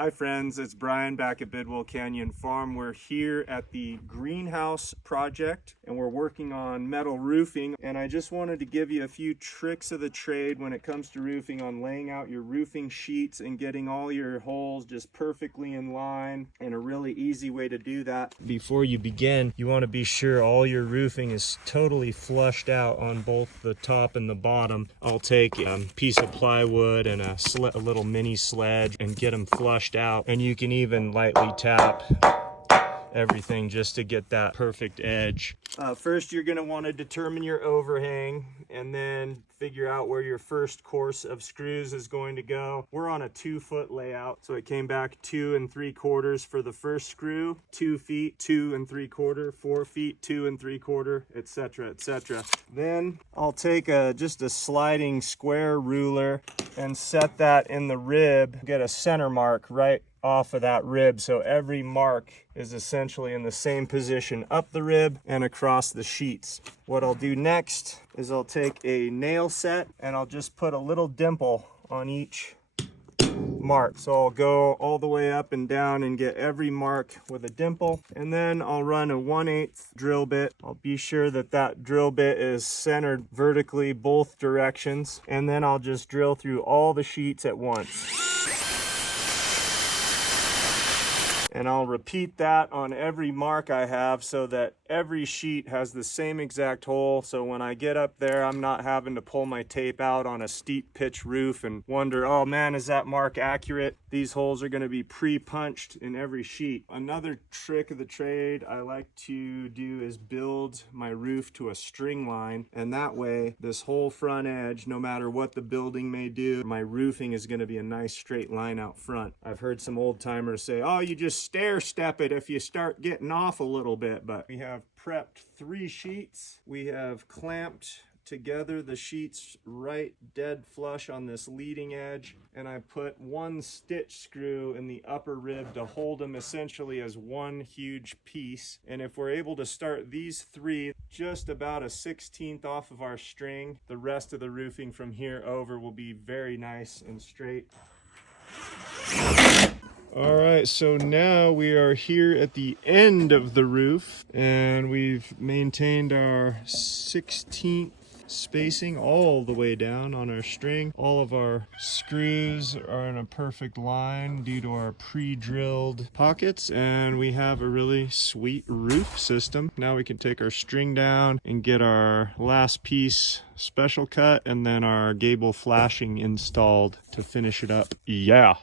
Hi friends, it's Brian back at Bidwell Canyon Farm. We're here at the greenhouse project and we're working on metal roofing, and I just wanted to give you a few tricks of the trade when it comes to roofing, on laying out your roofing sheets and getting all your holes just perfectly in line, and a really easy way to do that. Before you begin, you want to be sure all your roofing is totally flushed out on both the top and the bottom. I'll take a piece of plywood and a little mini sledge and get them flushed out, and you can even lightly tap everything just to get that perfect edge. First, you're going to want to determine your overhang and then figure out where your first course of screws is going to go. We're on a 2-foot layout, so it came back 2 3/4 for the first screw, 2 feet 2 3/4, 4 feet 2 3/4, etc., etc. Then I'll take just a sliding square ruler and set that in the rib, get a center mark right off of that rib, so every mark is essentially in the same position up the rib and across the sheets. What I'll do next is I'll take a nail set and I'll just put a little dimple on each mark. So I'll go all the way up and down and get every mark with a dimple, and then I'll run a 1/8 drill bit. I'll be sure that that drill bit is centered vertically both directions, and then I'll just drill through all the sheets at once. And I'll repeat that on every mark I have so that every sheet has the same exact hole. So when I get up there, I'm not having to pull my tape out on a steep pitch roof and wonder, oh man, is that mark accurate? These holes are going to be pre-punched in every sheet. Another trick of the trade I like to do is build my roof to a string line. And that way, this whole front edge, no matter what the building may do, my roofing is going to be a nice straight line out front. I've heard some old timers say, oh, you just stair step it if you start getting off a little bit. But we have prepped 3 sheets. We have clamped together the sheets right dead flush on this leading edge, and I put 1 stitch screw in the upper rib to hold them essentially as one huge piece. And if we're able to start these 3 just about a 1/16 off of our string, the rest of the roofing from here over will be very nice and straight. All right, so now we are here at the end of the roof, and we've maintained our 16th spacing all the way down on our string. All of our screws are in a perfect line due to our pre-drilled pockets, and we have a really sweet roof system. Now we can take our string down and get our last piece special cut and then our gable flashing installed to finish it up. Yeah.